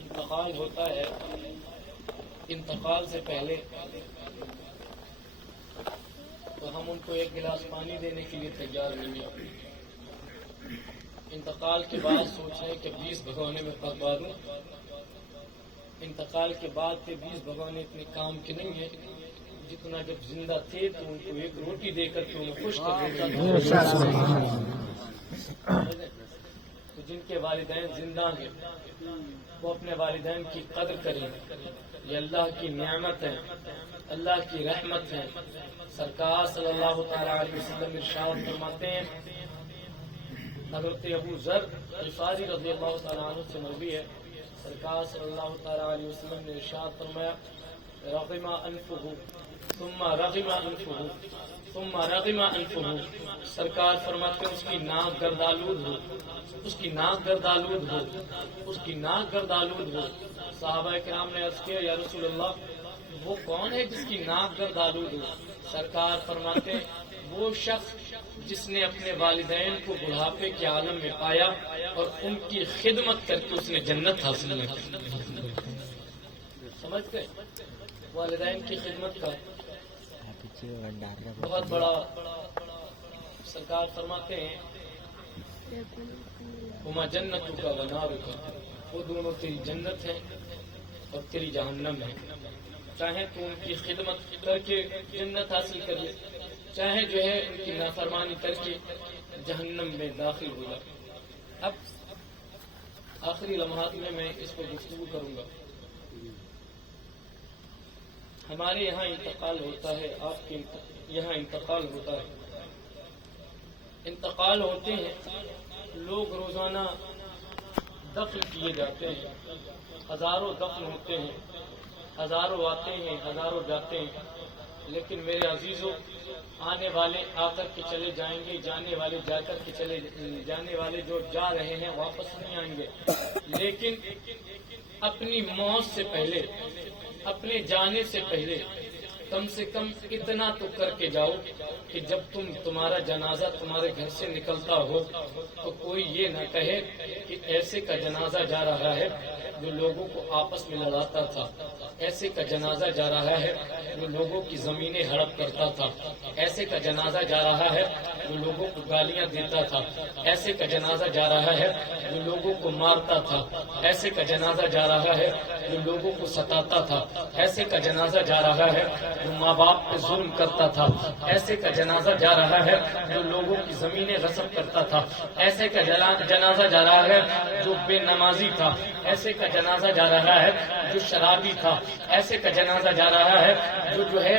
انتقال ہوتا ہے، انتقال سے پہلے تو ہم ان کو ایک گلاس پانی دینے کے لیے تیار نہیں ہیں، انتقال کے بعد سوچ رہے کہ 20 بھگونے میں پکوا دوں، انتقال کے بعد کے 20 بھگونے اتنے کام کے نہیں ہیں جتنا جب زندہ تھے تو ان کو ایک روٹی دے کر کے انہیں خوش کر دیتا تھا۔ تو جن کے والدین زندہ ہیں وہ اپنے والدین کی قدر کریں، یہ اللہ کی نعمت ہے، اللہ کی رحمت ہے۔ سرکار صلی اللہ تعالیٰ علیہ وسلم ارشاد فرماتے ہیں، حضرت ابو ذر غفاری رضی اللہ تعالیٰ عنہ سے مروی ہے، سرکار صلی اللہ تعالیٰ علیہ وسلم نے ارشاد فرمایا، رغم انفہ ثم رغم انفہ ثم رغم انفہ، سرکار فرماتے ہیں اس کی ناک گردآلود ہو، اس کی ناک گردآلود ہو، اس کی ناک گردآلود ہو۔ صحابہ کرام نے عرض کیا، یا رسول اللہ وہ کون ہے جس کی ناک گردآلود ہو؟ سرکار فرماتے ہیں وہ شخص جس نے اپنے والدین کو بڑھاپے کے عالم میں پایا اور ان کی خدمت کر کے اس نے جنت حاصل نہ کی۔ سمجھ گئے؟ والدین کی خدمت کا بہت بڑا، سرکار فرماتے ہیں ہما جنتوں کا ونار کا، وہ دونوں تیری جنت ہے اور تیری جہنم ہے، چاہے تو ان کی خدمت کر کے جنت حاصل کر لے، چاہے جو ہے ان کی نافرمانی کر کے جہنم میں داخل ہو جائے۔ اب آخری لمحات میں اس پر گفتگو کروں گا۔ ہمارے یہاں انتقال ہوتا ہے، آپ کے یہاں انتقال ہوتا ہے، انتقال ہوتے ہیں، لوگ روزانہ دفن کیے جاتے ہیں، ہزاروں دفن ہوتے ہیں، ہزاروں آتے ہیں، ہزاروں جاتے ہیں، لیکن میرے عزیزوں آنے والے آ کر کے چلے جائیں گے، جانے والے جا کر کے چلے جانے والے جو جا رہے ہیں واپس نہیں آئیں گے، لیکن اپنی موت سے پہلے، اپنے جانے سے پہلے کم سے کم اتنا تو کر کے جاؤ کہ جب تمہارا جنازہ تمہارے گھر سے نکلتا ہو تو کوئی یہ نہ کہے کہ ایسے کا جنازہ جا رہا ہے جو لوگوں کو آپس میں لڑاتا تھا، ایسے کا جنازہ جا رہا ہے جو لوگوں کی زمینیں ہڑپ کرتا تھا، ایسے کا جنازہ جا رہا ہے جو لوگوں کو گالیاں دیتا تھا، ایسے کا جنازہ جا رہا ہے جو لوگوں کو مارتا تھا، ایسے کا جنازہ جا رہا ہے جو لوگوں کو ستاتا تھا، ایسے کا جنازہ جا رہا ہے جو ماں باپ پہ ظلم کرتا تھا، ایسے کا جنازہ جا رہا ہے جو لوگوں کی زمینیں غصب کرتا تھا، ایسے کا جنازہ جا رہا ہے جو بے نمازی تھا، ایسے کا جنازہ جا رہا ہے جو شرابی تھا، ایسے کا جنازہ جا رہا ہے جو ہے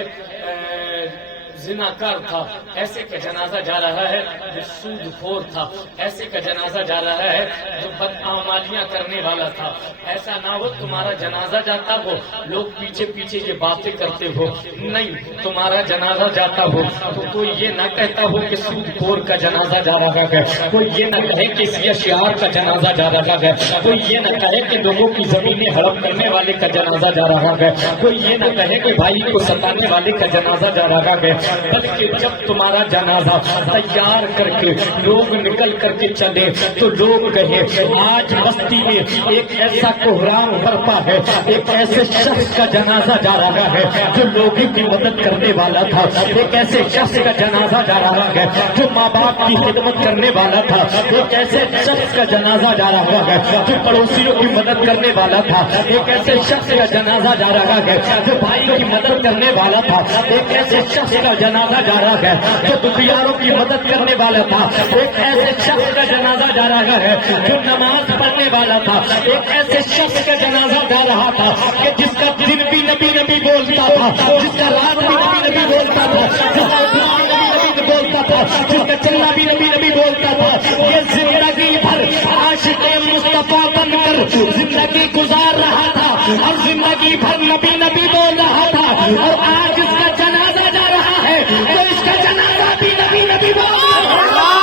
زناکار تھا، ایسے کا جنازہ جا رہا ہے جو سود خور تھا، ایسے کا جنازہ جا رہا ہے جو بدعمالیاں کرنے والا تھا۔ ایسا نہ ہو تمہارا جنازہ جاتا ہو لوگ پیچھے پیچھے یہ باتیں کرتے ہو، نہیں، تمہارا جنازہ جاتا ہو تو کوئی یہ نہ کہتا ہو کہ سود خور کا جنازہ جا رہا ہے، کوئی یہ نہ کہے کہ سیاہ کا جنازہ جا رہا ہے، کوئی یہ نہ کہے کہ لوگوں کی زمینیں ہڑپ کرنے والے کا جنازہ جا رہا ہے، کوئی یہ نہ کہے کہ بھائی کو ستانے والے کا جنازہ جا رہا ہے، بلکہ جب تمہارا جنازہ تیار کر کے لوگ نکل کر کے چلے تو لوگ کہے آج بستی میں ایک ایسا کوہرام برپا ہے، ایک ایسے شخص کا جنازہ جا رہا ہے جو لوگوں کی مدد کرنے والا تھا، ایک ایسے شخص کا جنازہ جا رہا ہے جو ماں باپ کی خدمت کرنے والا تھا، ایک ایسے شخص کا جنازہ جا رہا ہے جو پڑوسیوں کی مدد کرنے والا تھا، ایک ایسے شخص کا جنازہ جا رہا ہے جو بھائی کی مدد کرنے والا تھا، ایک ایسے شخص کا جنازہ جا رہا ہے جو دکھیاروں کی مدد کرنے والا تھا، ایک ایسے شخص کا جنازہ جا رہا ہے جو نماز پڑھنے والا تھا، ایک ایسے شخص کا جنازہ جا رہا تھا کہ جس کا دن بھی نبی نبی بولتا تھا، جس کا رات بھی نبی نبی بولتا تھا، جس کا قرآن نبی نبی بولتا تھا، جس کا چلنا بھی نبی نبی بولتا تھا، یہ زندگی بھر عاشق مصطفیٰ بن کر زندگی گزار رہا تھا اور زندگی بھر نبی نبی بول رہا تھا، اور آج اس کا جنازہ جا رہا ہے تو اس کا جنازہ بھی نبی نبی بول رہا ہے۔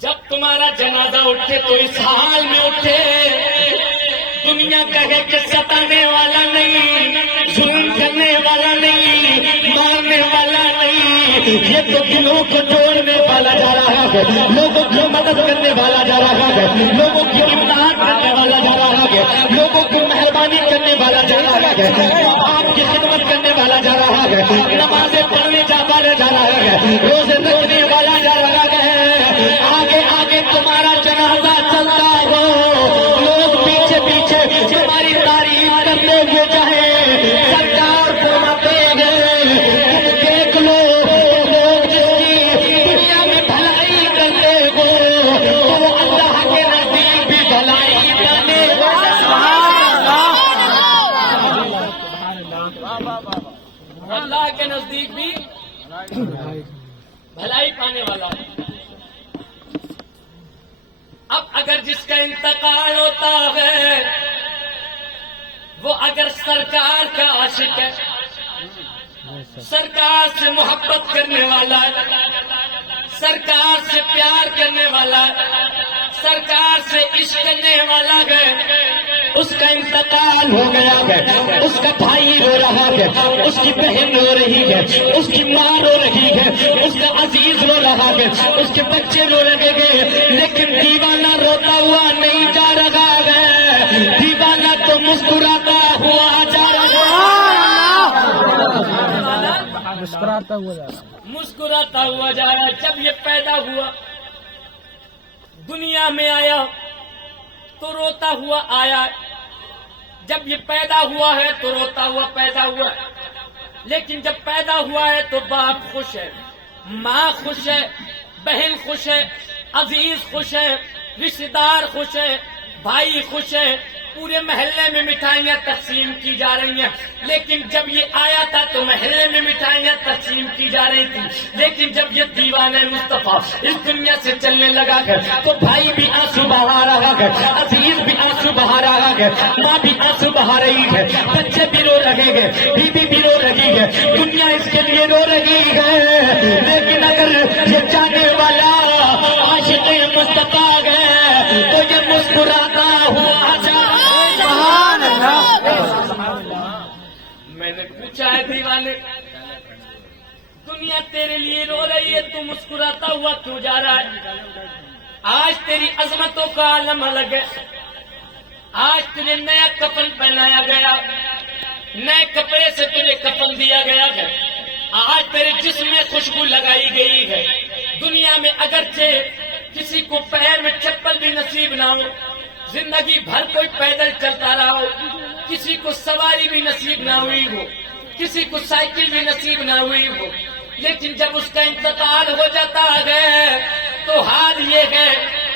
جب تمہارا جنازہ اٹھے تو اس حال میں اٹھے، دنیا کہے کہ ستانے والا نہیں، ظلم کرنے والا نہیں، مارنے والا نہیں، یہ تو دلوں کو جوڑنے والا جا رہا ہے، لوگوں کی مدد کرنے والا جا رہا ہے، لوگوں کی امداد کرنے والا جا رہا ہے، لوگوں کی مہربانی کرنے والا جا رہا ہے، آپ کی خدمت کرنے والا جا رہا ہے، نمازیں پڑھنے والا جا رہا ہے، روزے رکھنے والا جا رہا ہے، آگے آگے تمہارا جنازہ چلتا ہو، لوگ پیچھے پیچھے تمہاری تعریف کرتے ہوئے جائیں، سرکار فرماتے ہیں تم دیکھ لو لوگ جس کی دنیا میں بھلائی کرتے ہو تو اللہ کے نزدیک بھی بھلائی کرنے اللہ کے نزدیک بھی بھلائی پانے والا ہے۔ اب اگر جس کا انتقال ہوتا ہے وہ اگر سرکار کا عاشق ہے، سرکار سے محبت کرنے والا ہے، سرکار سے پیار کرنے والا ہے، سرکار سے عشق کرنے والا ہے، اس کا انتقال ہو گیا ہے، اس کا بھائی رو رہا ہے، اس کی بہن رو رہی ہے، اس کی ماں رو رہی ہے، اس کا عزیز رو رہا ہے، اس کے بچے رو رہے گے، لیکن دیوانہ روتا ہوا نہیں جا رہا ہے، دیوانہ تو مسکراتا ہوا جا رہا ہے، مسکراتا ہوا جا رہا ہے۔ جب یہ پیدا ہوا دنیا میں آیا تو روتا ہوا آیا، جب یہ پیدا ہوا ہے تو روتا ہوا پیدا ہوا ہے، لیکن جب پیدا ہوا ہے تو باپ خوش ہے، ماں خوش ہے، بہن خوش ہے، عزیز خوش ہے، رشتہ دار خوش ہے، بھائی خوش ہے، پورے محلے میں مٹھائیاں تقسیم کی جا رہی ہیں، لیکن جب یہ آیا تھا تو محلے میں مٹھائیاں تقسیم کی جا رہی تھی، لیکن جب یہ دیوانہ مصطفیٰ اس دنیا سے چلنے لگا ہے تو بھائی بھی آنسو بہا رہا ہے، عزیز بھی آنسو بہا رہا ہے، ماں بھی آنسو بہا رہی ہے، بچے بھی رو رہے ہیں، بیوی بھی رو رہی ہے، دنیا اس کے لیے رو رہی ہے، لیکن اگر یہ جانے والا عاشق مصطفیٰ ہے تو یہ مسکراتا ہوا جا میں نے پوچھا ہے دیوانے دنیا تیرے لیے رو رہی ہے، تو مسکراتا ہوا کیوں جا رہا ہے؟ آج تیری عظمتوں کا عالم الگ ہے، آج تجھے نیا کفن پہنایا گیا، نئے کپڑے سے تجھے کفن دیا گیا ہے، آج تیرے جسم میں خوشبو لگائی گئی ہے۔ دنیا میں اگرچہ کسی کو پیر میں چپل بھی نصیب نہ ہو، زندگی بھر کوئی پیدل چلتا رہا ہو، کسی کو سواری بھی نصیب نہ ہوئی ہو، کسی کو سائیکل بھی نصیب نہ ہوئی ہو، لیکن جب اس کا انتقال ہو جاتا ہے تو حال یہ ہے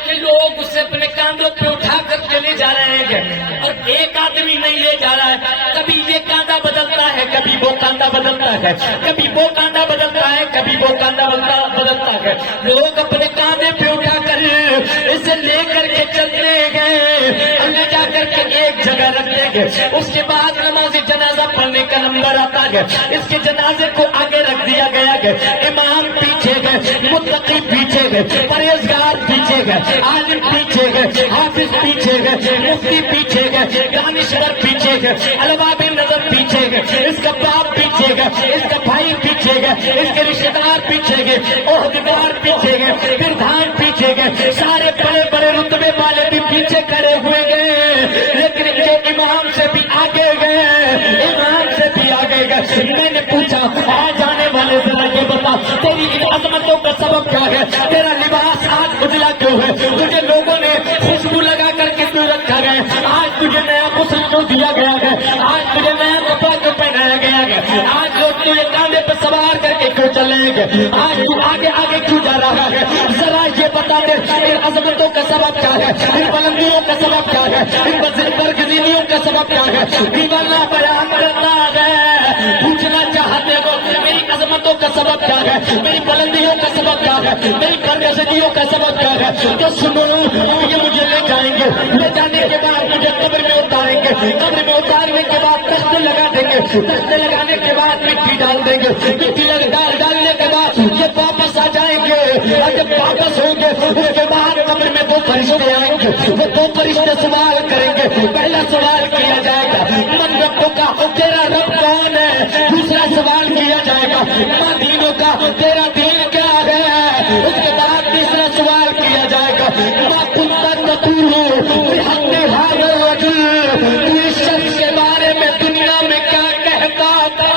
کہ لوگ اسے اپنے کاندھوں پہ اٹھا کر چلے جا رہے ہیں، اور ایک آدمی نہیں لے جا رہا ہے، کبھی یہ کاندھا بدلتا ہے، کبھی وہ کاندھا بدلتا ہے، کبھی وہ کاندھا بدلتا ہے، کبھی وہ کاندھا بدلتا ہے، لوگ اپنے کاندھے پہ اٹھا کر اسے لے کر کے چلتے ہیں، لے جا کر کے ایک جگہ رکھ دیں گے، اس کے بعد نماز جنازہ پڑھنے کا نمبر آتا ہے، اس کے جنازے کو آگے رکھ دیا گیا ہے، امام پیچھے گئے، متقی پیچھے گئے، پرہیزگار پیچھے گئے، عالم پیچھے گئے، حافظ پیچھے گئے، مفتی پیچھے گئے، دانشور پیچھے گئے، الباب نظر پیچھے گئے، اس کا باپ پیچھے گئے، اس کا بھائی پیچھے گئے، اس کے رشتے دار پیچھے گئے، عہدیدار پیچھے گئے، پردھان پیچھے گئے، سارے بڑے بڑے رتبے والے بھی پیچھے کھڑے ہوئے گئے، لیکن یہ امام سے بھی آگے گئے، امام سے بھی آگے گئے۔ میں نے پوچھا آ جانے والے ذرا یہ بتا تیری ان عظمتوں کا سبب کیا ہے؟ تیرا لباس آج اجلا کیوں ہے؟ تجھے لوگوں نے خوشبو لگا کر کے کیوں رکھا گیا؟ آج تجھے نیا غسل کیوں دیا گیا ہے؟ آج تجھے نیا کپڑا کیوں پہنایا گیا ہے؟ آج لوگ تجھے کاندھے پہ سوار کر کے کیوں چلیں گے؟ آج تو آگے آگے کیوں جا رہا ہے؟ ذرا یہ بتا دے ان عظمتوں کا سبب کیا ہے؟ ان بلندیوں کا سبب کیا ہے؟ ان برگزیدگیوں کا سبب کیا ہے؟ دیوانہ بیان کرتا ہے، پوچھنا چاہتے ہو میری عظمتوں کا سبب کیا ہے؟ میری بلندیوں کا سبب کیا ہے؟ میری برگزیدگیوں کا سبب کیا ہے؟ تو سنو یہ مجھے لے جائیں گے، لے جانے کے بعد مجھے قبر میں اتاریں گے، قبر میں اتارنے کے بعد تختے لگا دیں گے، تختے لگانے کے بعد مٹی ڈال دیں گے، مٹی ڈالنے کے بعد یہ واپس آ جائیں گے، اور جب واپس ہوں گے اس کے بعد قبر میں دو فرشتے آئیں گے، وہ دو فرشتے سوال کریں گے۔ پہلا سوال کیا جائے گا من ربوں کا، تیرا رب کون ہے؟ دوسرا سوال کیا جائے گا ما دینوں کا، تو تیرا دین کیا ہے؟ اس کے بعد تیسرا سوال کیا جائے گا، ما كنت تقول بحق هذا الرجل، اس شخص کے بارے میں دنیا میں کیا کہتا تھا؟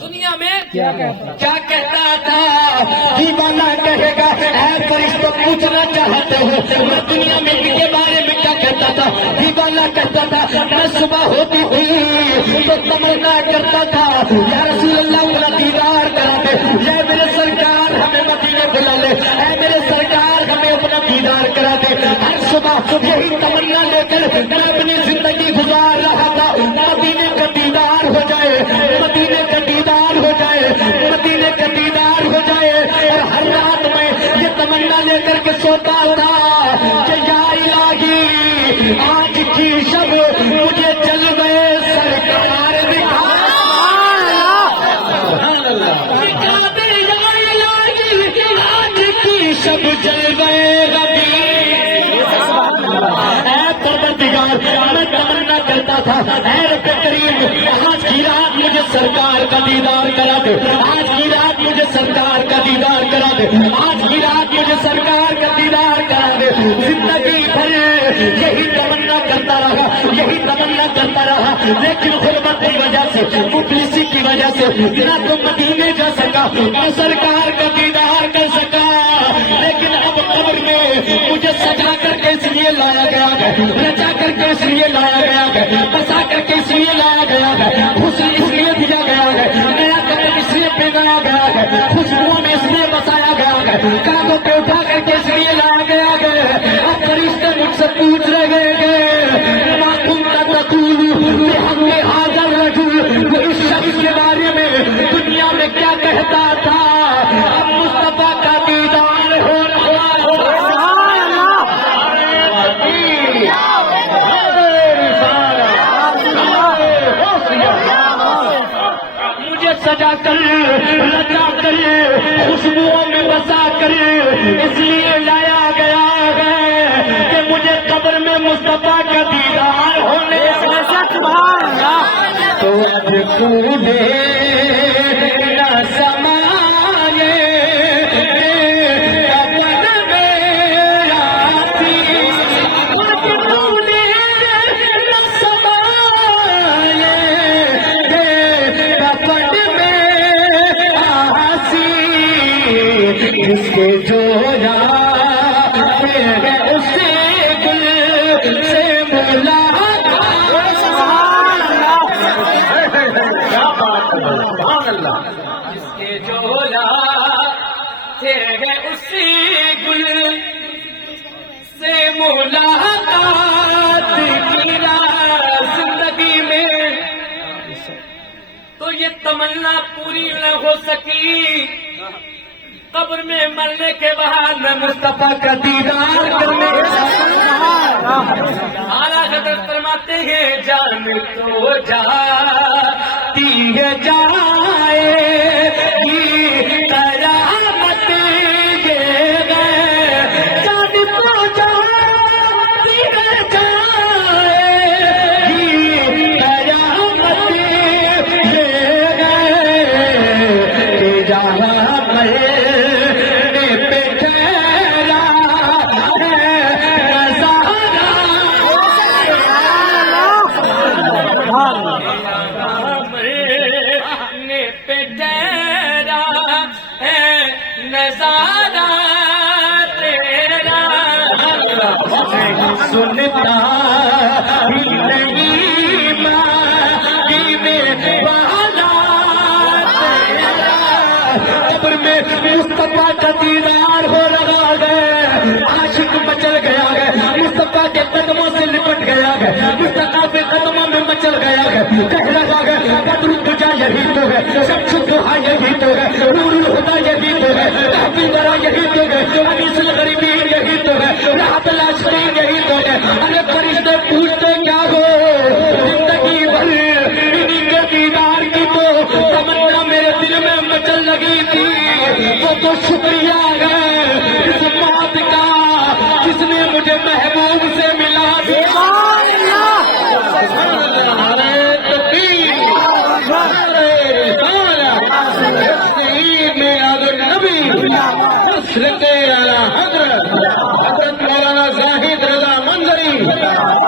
دنیا میں کیا کہتا تھا؟ دیوانہ کہے گا اے فرشتوں پوچھنا چاہتے ہو میں دنیا میں ان کے بارے میں کیا کہتا تھا؟ دیوانہ کہتا تھا میں صبح ہوتی ہوئی تو تمنا کرتا تھا یا رسول اللہ میرا دیدار کرا دے، یا میرے سرکار ہمیں مدینے بلا لے، اے میرے سرکار ہمیں اپنا دیدار کرا دے۔ ہر صبح یہی تمنا لے کر میں اپنی زندگی گزار رہا تھا، مدینے کا دیدار ہو جائے، مدینے کا دیدار ہو جائے، مدینے کا دیدار ہو جائے۔ اور ہر رات میں یہ تمنا لے کر کے سوتا تھا کہ یا الہی آج کی شب مجھے جلوے سرکار دکھا دے، یا الہی آج کی شب جلوے ربی۔ اے پروردگار میں تمنا کرتا تھا اے رب کریم آج کی رات مجھے سرکار کا دیدار کرا دے، آج کی رات مجھے سرکار کا دیدار کرا دے، آج کی رات مجھے سرکار کا دیدار کرا دے۔ زندگی بھر یہی تمنا کرتا رہا، یہی تمنا کرتا رہا، لیکن غربت کی وجہ سے، مفلسی کی وجہ سے نہ تو مدینے جا سکا نہ سرکار کا دیدار کر سکا۔ لیکن اب قبر میں مجھے سجا کر کے اس لیے لایا گیا ہے، رچا کر کے اس لیے لایا گیا ہے، بسا کر کے اس لیے لایا گیا ہے، حسن اس لیے دیا گیا ہے، نیا قدم اس لیے پھیلایا گیا ہے، خوشبو میں اس لیے بسایا گیا ہے، کاغذوں پہ اٹھا کر کے اس لیے لایا گیا ہے۔ اب فرشتے مجھ سے پوچھ رہے ہیں ما كنت تقول بحق هذا الرجل، وہ اس شخص کے بارے میں دنیا میں کیا کہتا تھا؟ اب مصطفیٰ کا دیدار ہو رہا مجھے سجا کر رچا کر خوشبوؤں میں بسا کر اس لیے لایا گیا ہے کہ مجھے قبر میں مصطفیٰ کا دیدار ہونے تو اب کوڑے نہ سمائے قبر میرا تھی، اب کوڑے نہ سمائے قبر میرا سی، جس کے جوڑا ہے اس گل سے ملاقات۔ جس کے جولا تھے اسی گل سے ملاقات کی زندگی میں، تو یہ تمنا پوری نہ ہو سکی، قبر میں مرنے کے بعد میں مصطفیٰ کا دیدار کرنے اعلیٰ حضرت فرماتے ہیں جان تو جاتی ہے جائے گی قیامت یہ ہے، جان تو جاتی ہے جائے گی قیامت یہ ہے، کہ جہاں مرنے پہ ٹھہرا ہے نظارہ، مرنے پہ ٹھہرا ہے نظارہ تیرا، سنتا ہی نہیں ماضی میں والا تیرا، قبر میں مصطفیٰ کا دیدار ہو رہا ہے، عاشق مچل گیا ہے، مصطفیٰ کے قدموں سے لپٹ گیا ہے، مصطفیٰ کے قدموں میں مچل گیا ہے، کہہ رہا ہے بدر الدجا یہی تو ہے، شمس الضحیٰ یہی تو ہے، نور الہدیٰ یہی تو ہے، کافی ذرا یہی تو ہے، انیس الغریبین یہی تو ہے، راحت العاشقین یہی تو ہے۔ ارے فرشتے پوچھتے کیا ہو، زندگی بھر انہیں کے دیدار کی تو تمنا میرے دل میں مچل لگی تھی، وہ تو شکریہ ہے اس بات کا جس نے مجھے محبوب سے ملا دیا۔ مشرق اعلی حضرت حضرت مولانا زاہد رضا منظری،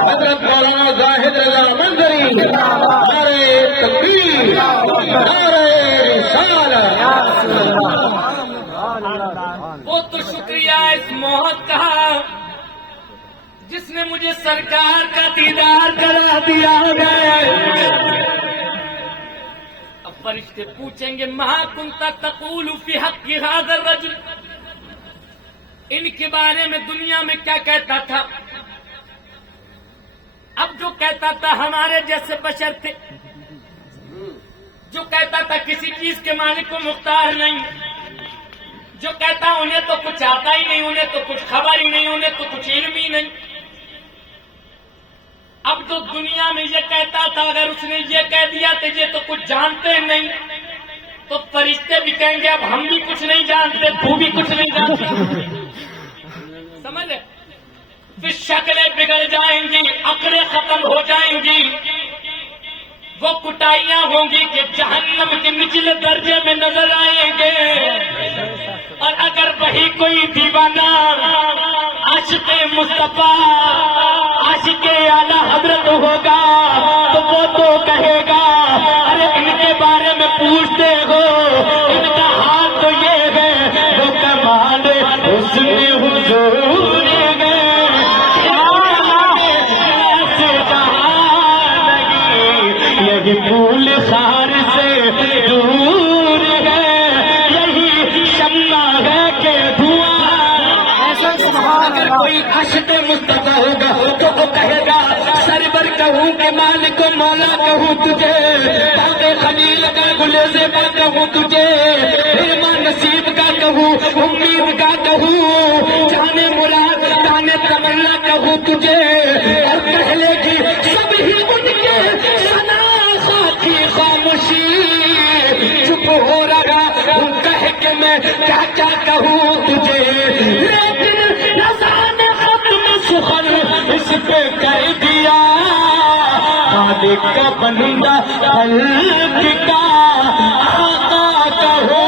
حضرت مولانا زاہد رضا منظری، نعرہ تکبیر، نعرہ رسالت۔ وہ تو شکریہ اس موت کا جس نے مجھے سرکار کا دیدار کرا دیا ہے۔ اب فرشتے پوچھیں گے ما کنت تقول فی حق ھذا الرجل، ان کے بارے میں دنیا میں کیا کہتا تھا؟ اب جو کہتا تھا ہمارے جیسے بشر تھے، جو کہتا تھا کسی چیز کے مالک کو مختار نہیں، جو کہتا انہیں تو کچھ آتا ہی نہیں، انہیں تو کچھ خبر ہی نہیں، انہیں تو کچھ علم ہی نہیں، اب جو دنیا میں یہ کہتا تھا اگر اس نے یہ کہہ دیا تو یہ تو کچھ جانتے نہیں، تو فرشتے بھی کہیں گے اب ہم بھی کچھ نہیں جانتے، تو بھی کچھ نہیں جانتے، سمجھ لے؟ پھر شکلیں بگڑ جائیں گی، عقلیں ختم ہو جائیں گی، وہ کٹائیاں ہوں گی کہ جہنم کے نچلے درجے میں نظر آئیں گے، اور اگر وہی کوئی دیوانہ عاشق مصطفیٰ عاشق اعلی حضرت ہوگا تو وہ تو کہے گا ارے ان کے بارے میں پوچھتے ہو، ان کا حال تو یہ ہے وہ کمال حسن حضور گئے یہی پھول خار سے دور ہے، یہی شمع ہے کہ اگر کوئی عاشق مصطفیٰ ہوگا تو وہ کہے گا سرور کہوں کہ مالک و مولا کہوں تجھے، باغ خلیل کا گل زیبا کہوں تجھے، علم نصیب کا کہوں، امید کا کہوں، جانے مراد جانے تمنا کہوں تجھے، اور پہلے کی سب ہی ان کے ثنا خاکی خاموشی چپ ہو رہا ہوں کہہ کے میں کیا کیا کہوں تجھے، لیکن رضا نے ختم سخن اس پہ کہہ دیا، خالق کا بندہ خلق کا آقا کہو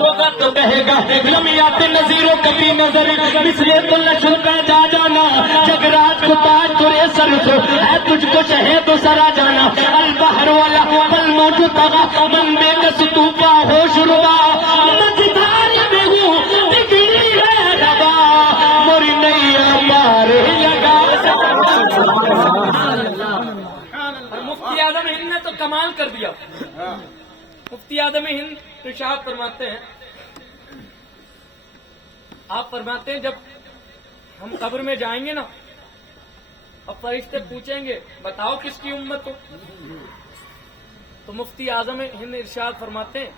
ہوگا تو کہے گا لمیات نظیروں کبھی نظر مثلے تو لشن کا جا جانا، جگرات کو تاج ترے سر کو ہے تجھ کو شہد و سرا جانا، البحر والا بل موجود تغا من بے کس توفا ہو شروع مجدار میں ہوں بگڑی ہے ربا موری نہیں پار لگا۔ مفتی اعظم ہند نے تو کمال کر دیا، مفتی اعظم ہند ارشاد فرماتے ہیں، آپ فرماتے ہیں جب ہم قبر میں جائیں گے نا اور فرشتے پوچھیں گے بتاؤ کس کی امت ہو، تو مفتی اعظم ہند ارشاد فرماتے ہیں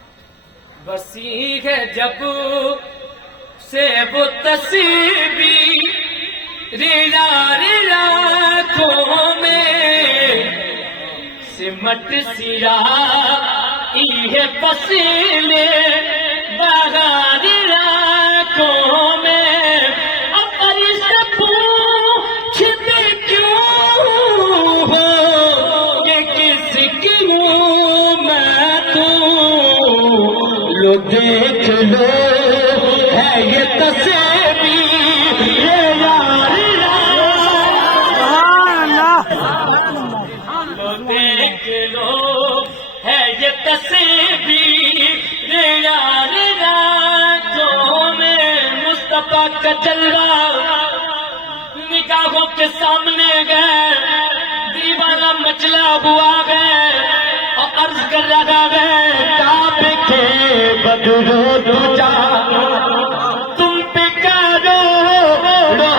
بسی ہے جب سے وہ تصویر راتوں میں سمٹ سیا یہ پسیلے بغار راتوں میں، اب فرشتے پوچھتے کیوں ہو یہ کس کی ہوں میں تو، لو دیکھ لو ہے یہ تصویر یہ یار لو دیکھ لو ہے یہ تصویر یار راتوں میں، مصطفیٰ کا جلوہ نگاہوں کے سامنے گئے، دیوانہ مچلا ہوا گئے اور عرض کر رہا گئے کعبے کے بدرو دجا تم پہ کرو رو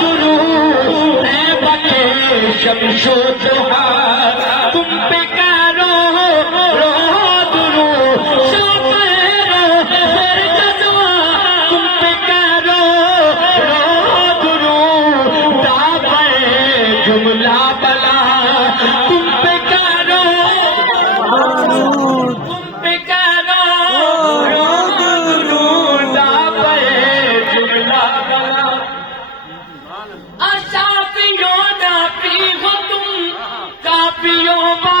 درود اے بکے شمس و ضحیٰ تم پہ کرو رو درود شب جذبہ تم پہ کرو رو درود دعوے جملہ بلا تم پہ کرو تم پہ کرو رو دعوے جملہ بلا، اشافیوں نافی ہو تم کافیوں با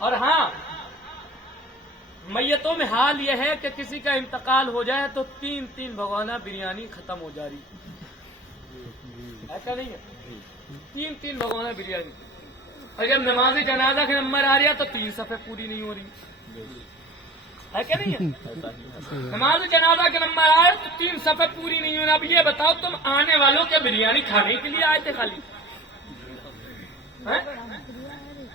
اور ہاں میتوں میں حال یہ ہے کہ کسی کا انتقال ہو جائے تو 3 بھگونا بریانی ختم ہو جا رہی، ایسا نہیں ہے؟ 3 بھگونا بریانی، اور جب نماز جنازہ کا نمبر آ رہا تو 3 صفحے پوری نہیں ہو رہی، ہے کیا نہیں ہے؟ نماز جنازہ کا نمبر آئے تو 3 صفحے پوری نہیں ہو رہی۔ اب یہ بتاؤ تم آنے والوں کے بریانی کھانے کے لیے آئے تھے خالی؟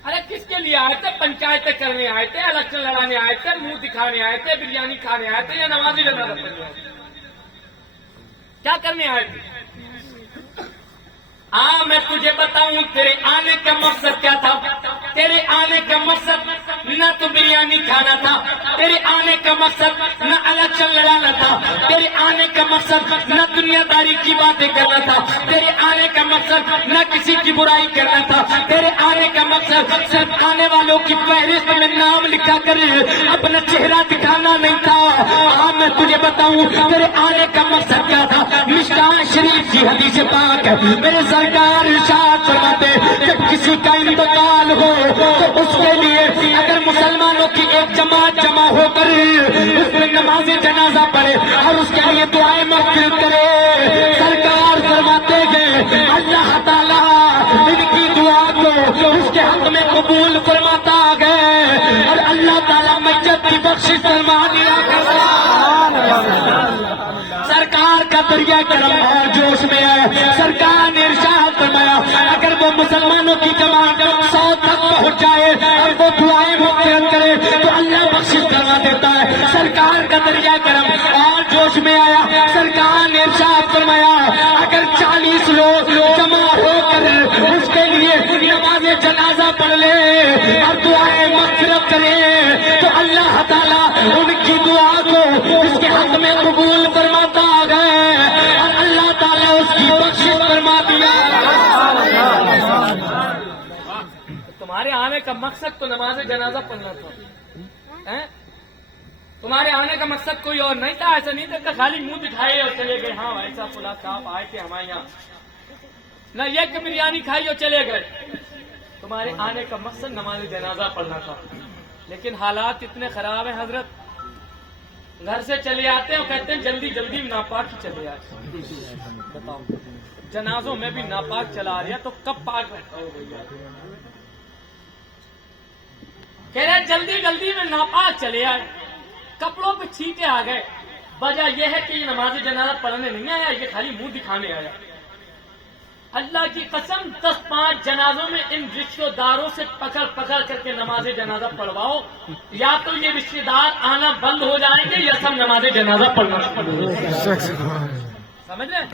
ارے کس کے لیے آئے تھے؟ پنچایتیں کرنے آئے تھے، الیکشن لڑانے آئے تھے، منہ دکھانے آئے تھے، بریانی کھانے آئے تھے، یا نماز جنازہ پڑھنے آئے تھے؟ کیا کرنے آئے تھے؟ میں تجھے بتاؤں تیرے آنے کا مقصد کیا تھا؟ تیرے آنے کا مقصد نہ تو بریانی کھانا تھا، تیرے آنے کا مقصد نہ الیکشن لڑانا تھا، تیرے آنے کا مقصد نہ دنیا داری کی باتیں کرنا تھا، تیرے آنے کا مقصد نہ کسی کی برائی کرنا تھا، تیرے آنے کا مقصد صرف آنے والوں کی فہرست میں نام لکھا کر اپنا چہرہ دکھانا نہیں تھا۔ میں تجھے بتاؤں تیرے آنے کا مقصد کیا تھا؟ مشکاہ شریف کی حدیث پاک ہے، میرے سرکار ارشاد فرماتے جب کسی کا انتقال ہو تو اس کے لیے اگر مسلمانوں کی ایک جماعت جمع ہو کر اس میں نماز جنازہ پڑھے اور اس کے لیے دعائیں مغفرت کرے، سرکار فرماتے ہیں اللہ تعالیٰ ان کی دعا کو اس کے حق میں قبول فرماتا گئے اور اللہ تعالیٰ میت کی بخشش فرما دیا کرتا۔ سرکار کا دریا کرم اور جوش میں ہے، سرکار نے ارشاد فرمایا اگر وہ مسلمانوں کی جماعت 100 تک پہنچ جائے اور وہ دعائیں مغفرت کرے تو اللہ بخشش کروا دیتا ہے۔ سرکار کا دریا کرم اور جوش میں آیا، سرکار نے ارشاد فرمایا اگر 40 لوگ جمع ہو کر اس کے لیے نماز جنازہ پڑھ لے اور دعائیں مغفرت کرے تو اللہ تعالیٰ ان کی دعا کو اس کے حق میں قبول فرماتا گئے اور اللہ تعالیٰ اس کی بخشش فرما دیا۔ تمہارے آنے کا مقصد تو نماز جنازہ پڑھنا تھا، تمہارے آنے کا مقصد کوئی اور نہیں تھا۔ ایسا نہیں تھا کہ خالی منہ دکھائے اور چلے گئے، ہاں ایسا فلاں صاحب آئے تھے ہمارے یہاں، نہ یہ کہ بریانی کھائی اور چلے گئے۔ تمہارے آنے کا مقصد نماز جنازہ پڑھنا تھا، لیکن حالات اتنے خراب ہیں حضرت، گھر سے چلے آتے ہیں اور کہتے ہیں جلدی جلدی ناپاک ہی چلے آتے۔ بتاؤ جنازوں میں بھی ناپاک چلا رہا تو کب پاک ہو گئی؟ کہہ رہے جلدی جلدی میں ناپاک چلے آئے، کپڑوں پہ چھینٹے آ گئے، وجہ یہ ہے کہ یہ نماز جنازہ پڑھنے نہیں آیا، یہ خالی منہ دکھانے آیا۔ اللہ کی قسم 10-5 جنازوں میں ان رشتہ داروں سے پکڑ کر کے نماز جنازہ پڑھواؤ، یا تو یہ رشتہ دار آنا بند ہو جائیں گے یا سب نماز جنازہ پڑھنا سمجھ رہے؟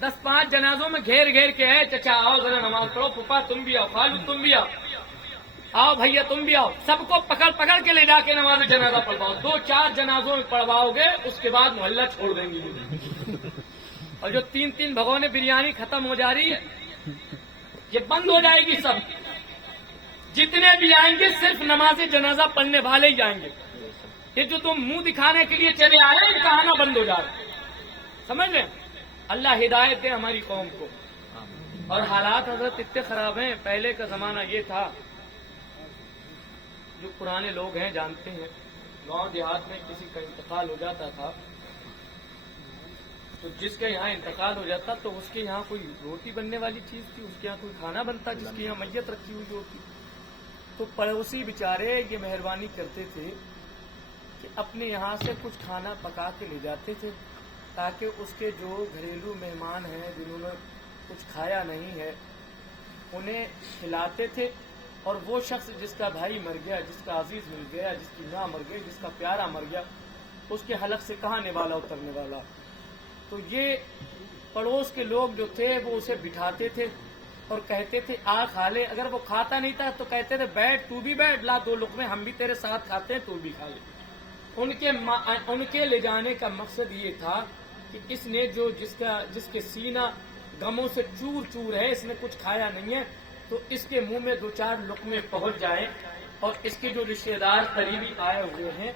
10-5 جنازوں میں گھیر کے ہے، چچا آؤ ذرا نماز پڑھو، پھوپھا تم بھی آؤ، خالو تم بھی آؤ بھیا تم بھی آؤ، سب کو پکڑ کے لے جا کے نماز جنازہ پڑھواؤ۔ 2-4 جنازوں میں پڑھواؤ گے اس کے بعد محلہ چھوڑ دیں گے، اور جو 3 بھگونے بریانی ختم ہو جا رہی ہے یہ بند ہو جائے گی۔ سب جتنے بھی آئیں گے صرف نماز جنازہ پڑھنے والے ہی جائیں گے، یہ جو تم منہ دکھانے کے لیے چلے آئے ان کا آنا بند ہو جا رہا ہے، سمجھ رہے؟ اللہ ہدایت دے ہماری قوم کو۔ اور حالات حضرت اتنے خراب ہیں، پہلے کا زمانہ یہ تھا، جو پرانے لوگ ہیں جانتے ہیں، گاؤں دیہات میں کسی کا انتقال ہو جاتا تھا تو جس کے یہاں انتقال ہو جاتا تو اس کے یہاں کوئی روٹی بننے والی چیز تھی، اس کے یہاں کوئی کھانا بنتا جس کے یہاں میت رکھی ہوئی ہوتی، تو پڑوسی بیچارے یہ مہربانی کرتے تھے کہ اپنے یہاں سے کچھ کھانا پکا کے لے جاتے تھے تاکہ اس کے جو گھریلو مہمان ہیں جنہوں نے کچھ کھایا نہیں ہے انہیں کھلاتے تھے، اور وہ شخص جس کا بھائی مر گیا، جس کا عزیز مل گیا، جس کی ماں مر گئی، جس کا پیارا مر گیا، اس کے حلق سے کہاں نوالا اترنے والا۔ تو یہ پڑوس کے لوگ جو تھے وہ اسے بٹھاتے تھے اور کہتے تھے آ کھا لے، اگر وہ کھاتا نہیں تھا تو کہتے تھے بیٹھ تو بھی بیٹھ، لا 2 لقمے ہم بھی تیرے ساتھ کھاتے ہیں تو بھی کھا لے۔ ان کے لے جانے کا مقصد یہ تھا کہ اس نے جس کے سینہ غموں سے چور ہے، اس نے کچھ کھایا نہیں ہے، تو اس کے منہ میں 2-4 لقمے پہنچ جائیں، اور اس کے جو رشتے دار قریبی آئے ہوئے ہیں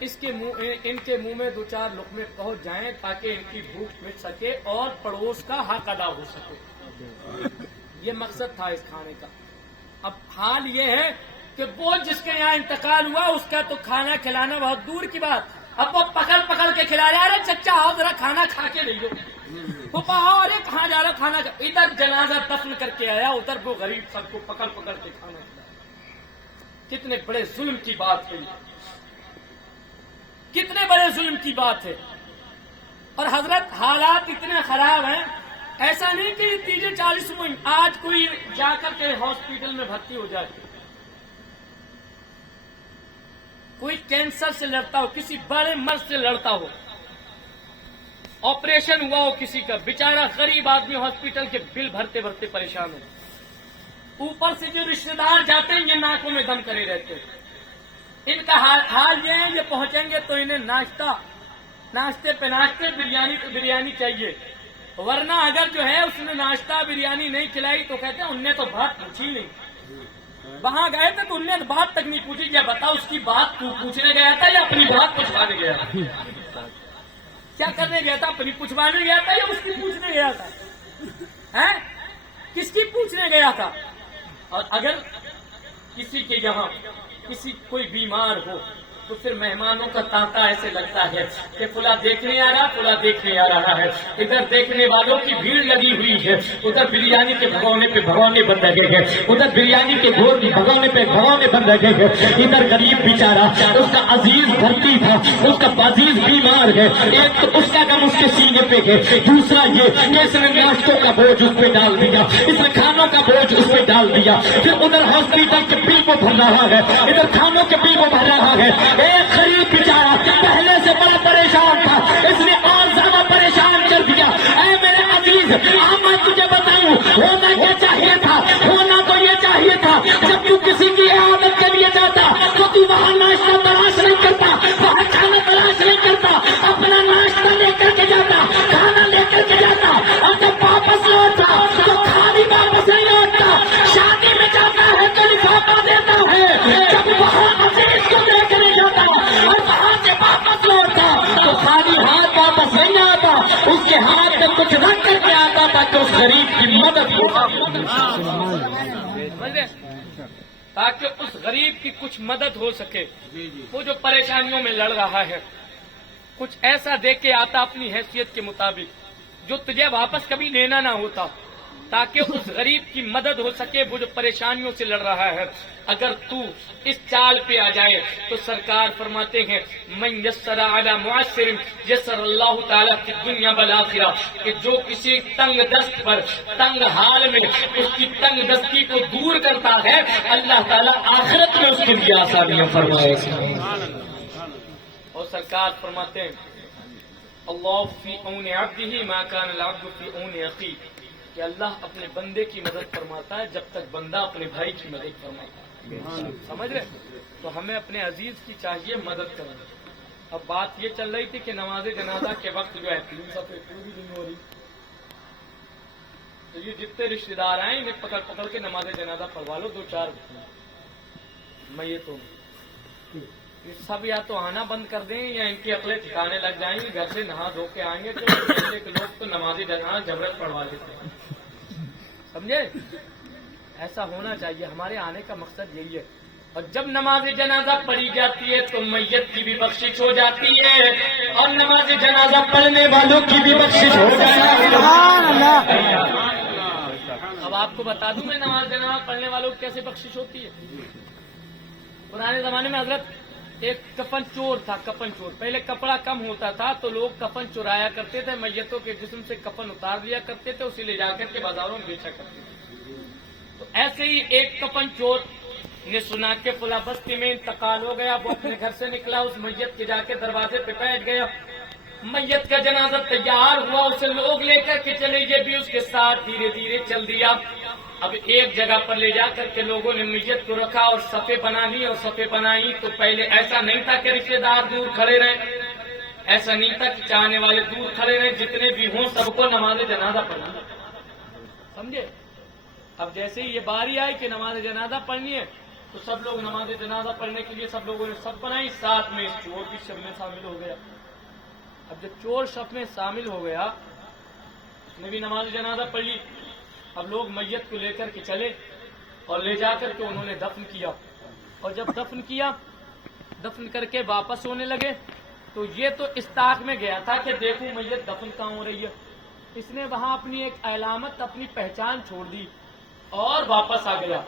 ان کے منہ میں 2-4 لقمے پہنچ جائیں تاکہ ان کی بھوک مٹ سکے اور پڑوس کا حق ادا ہو سکے۔ یہ مقصد تھا اس کھانے کا۔ اب حال یہ ہے کہ وہ جس کے یہاں انتقال ہوا اس کا تو کھانا کھلانا بہت دور کی بات، اب وہ پکڑ کے کھلا رہا ہے، چچا آؤ ذرا کھانا کھا کے لے لو، پھوپھا آؤ، ارے کہاں جا رہا کھانا، ادھر جنازہ دفن کر کے آیا، ادھر وہ غریب سب کو پکڑ کے کھانا کھلایا۔ کتنے بڑے ظلم کی بات ہے، کتنے بڑے ظلم کی بات ہے۔ اور حضرت حالات اتنے خراب ہیں، ایسا نہیں کہ 30-40 میں آج کوئی جا کر کے ہاسپٹل میں بھرتی ہو جائے، کوئی کینسر سے لڑتا ہو، کسی بڑے مرض سے لڑتا ہو، آپریشن ہوا ہو کسی کا، بیچارہ غریب آدمی ہاسپٹل کے بل بھرتے بھرتے پریشان ہو، اوپر سے جو رشتے دار جاتے ہیں یہ ناکوں میں دم کرے رہتے ہیں۔ ان کا حال یہ ہے، یہ پہنچیں گے تو انہیں ناشتے پہ بریانی چاہیے، ورنہ اگر جو ہے اس نے ناشتہ بریانی نہیں کھلائی تو کہتے ہیں ان نے تو بات پوچھی نہیں، وہاں گئے تھے تو ان نے بات تک نہیں پوچھی، یا بتا اس کی بات تو پوچھنے گیا تھا یا اپنی بات پوچھوانے گیا تھا، کیا کرنے گیا تھا، اپنی پوچھوانے گیا تھا یا اس کی پوچھنے گیا تھا، کس کی پوچھنے گیا تھا؟ اور اگر کسی کے یہاں کوئی بیمار ہو تو پھر مہمانوں کا تانتا ایسے لگتا ہے کہ فلاں دیکھنے آ رہا، فلاں دیکھنے آ رہا ہے، ادھر دیکھنے والوں کی بھیڑ لگی ہوئی ہے، ادھر بریانی کے بھگونے پہ بھگونے بن رہے ہیں، ادھر بریانی کے بھگونے پہ بھگونے بن رہے ہیں، ادھر غریب بیچارہ اس کا عزیز بھرتی تھا، اس کا عزیز بیمار ہے، ایک تو اس کا غم اس کے سینے پہ ہے، دوسرا یہ کہ اس نے ناشتوں کا بوجھ اس پہ ڈال دیا، اس نے کھانوں کا بوجھ اس پہ ڈال دیا، پھر ادھر ہاسپٹل کے بل کو بھر رہا ہے، ادھر کھانوں کے بل کو بھر رہا ہے۔ ایک غریب بیچارہ پہلے سے بڑا پریشان تھا، اس نے اور زیادہ پریشان کر دیا۔ اے میرے عزیز، میں تجھے بتاؤں ہونا کیا چاہیے تھا، ہونا تو یہ چاہیے تھا جب تو کسی کی عیادت کے لیے جاتا تو تو وہاں ناشتہ تلاش نہیں کرتا، وہاں کھانا تلاش نہیں کرتا، اپنا ناشتہ لے کر کے جاتا، کھانا لے کر کے جاتا، اور جب واپس لوٹتا تو خالی واپس نہیں لوٹتا، شادی میں جاتا ہے تو لفافہ دیتا ہے، جب وہاں عزیز کو دیکھنے جاتا اور وہاں سے واپس لوٹتا تو خالی ہاتھ واپس نہیں آتا، اس کے ہاتھ میں کچھ رکھ کر کے آتا تھا کہ اس غریب کی مدد ہو، تاکہ اس غریب کی کچھ مدد ہو سکے، وہ جو پریشانیوں میں لڑ رہا ہے، کچھ ایسا دے کے آتا اپنی حیثیت کے مطابق جو تجھے واپس کبھی لینا نہ ہوتا، تاکہ اس غریب کی مدد ہو سکے، وہ جو پریشانیوں سے لڑ رہا ہے۔ اگر تو اس چال پہ آ جائے تو سرکار فرماتے ہیں من یسر علی معسر یسر اللہ تعالیٰ کی دنیا بالآخرہ، کہ جو کسی تنگ دست پر تنگ حال میں اس کی تنگ دستی کو دور کرتا ہے، اللہ تعالیٰ آخرت میں اس کے لیے آسانیاں فرمائے گا۔ اور سرکار فرماتے ہیں اللہ فی عون عبدہ ما کان العبد فی عون اخیہ، کہ اللہ اپنے بندے کی مدد فرماتا ہے جب تک بندہ اپنے بھائی کی مدد فرماتا ہے۔ سمجھ رہے؟ تو ہمیں اپنے عزیز کی چاہیے مدد کرنا۔ اب بات یہ چل رہی تھی کہ نماز جنازہ کے وقت جو ہے 3 صفحے پوری نہیں ہو رہی، تو یہ جتنے رشتے دار آئے انہیں پکڑ کے نماز جنازہ پڑھوا لو 2-4 میتوں میں، یہ سب یا تو آنا بند کر دیں یا ان کی عقلیں ٹھکانے لگ جائیں گے، گھر سے نہا دھو کے آئیں گے تو لوگ تو نماز جنازہ جبرت پڑھوا دیتے ہیں، سمجھے؟ ایسا ہونا چاہیے، ہمارے آنے کا مقصد یہی ہے۔ اور جب نماز جنازہ پڑھی جاتی ہے تو میت کی بھی بخشش ہو جاتی ہے اور نماز جنازہ پڑھنے والوں کی بھی بخشش ہو جاتی ہے۔ اب آپ کو بتا دوں میں نماز جنازہ پڑھنے والوں کی کیسے بخشش ہوتی ہے۔ پرانے زمانے میں حضرت ایک کفن چور تھا، کفن چور، پہلے کپڑا کم ہوتا تھا تو لوگ کفن چرایا کرتے تھے، میتوں کے جسم سے کفن اتار دیا کرتے تھے، اسے لے جا کر کے بازاروں میں بیچا کرتے تھے۔ تو ایسے ہی ایک کفن چور نے سنا کہ فلاں بستی میں انتقال ہو گیا، وہ اپنے گھر سے نکلا، اس میت کے جا کے دروازے پہ بیٹھ گیا، میت کا جنازہ تیار ہوا، اسے لوگ لے کر کے چلے، یہ بھی اس کے ساتھ دھیرے دھیرے چل دیا۔ اب ایک جگہ پر لے جا کر کے لوگوں نے میت کو رکھا اور صفیں بنا لی، اور صفیں بنائی تو پہلے ایسا نہیں تھا کہ رشتے دار دور کھڑے رہے، ایسا نہیں تھا کہ چاہنے والے دور کھڑے رہے، جتنے بھی ہوں سب کو نماز جنازہ پڑھنا، سمجھے؟ اب جیسے ہی یہ باری آئی کہ نماز جنازہ پڑھنی ہے تو سب لوگ نماز جنازہ پڑھنے کے لیے سب لوگوں نے صف بنائی، ساتھ میں اس چور بھی صف میں شامل ہو گیا۔ اب جب چور صف میں شامل ہو گیا اس نے بھی نماز جنازہ پڑھ لی۔ اب لوگ میت کو لے کر کے چلے اور لے جا کر کے انہوں نے دفن کیا۔ اور جب دفن کیا، دفن کر کے واپس ہونے لگے تو یہ تو اس طاق میں گیا تھا کہ دیکھوں میت دفن کہاں ہو رہی ہے، اس نے وہاں اپنی ایک علامت، اپنی پہچان چھوڑ دی اور واپس آ گیا۔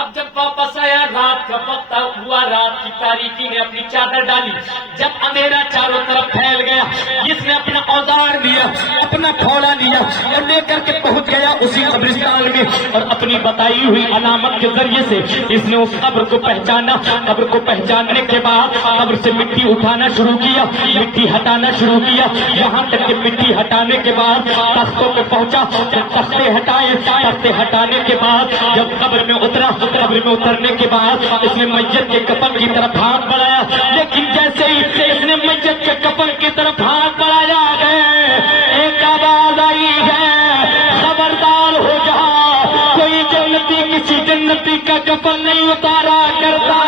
اب جب واپس آیا، رات کا وقت ہوا، رات کی تاریکی نے اپنی چادر ڈالی، جب اندھیرا چاروں طرف پھیل گیا، اس نے اپنا اوزار لیا، اپنا پھوڑا لیا اور لے کر کے پہنچ گیا اسی قبرستان میں، اور اپنی بتائی ہوئی علامت کے ذریعے سے اس نے اس قبر کو پہچانا۔ قبر کو پہچاننے کے بعد قبر سے مٹی اٹھانا شروع کیا، مٹی ہٹانا شروع کیا، یہاں تک کہ مٹی ہٹانے کے بعد تختوں پہ پہنچا، تختے ہٹائے، تختے ہٹانے کے بعد جب قبر میں اترا، قبر میں اترنے کے بعد اس نے میت کے کفن کی طرف ہاتھ بڑھایا، لیکن جیسے ہی اس نے میت کے کفن کی طرف ہاتھ بڑھایا ہے، ایک آواز آئی ہے، خبردار ہو جا، کوئی جنتی کسی جنتی کا کفن نہیں اتارا کرتا،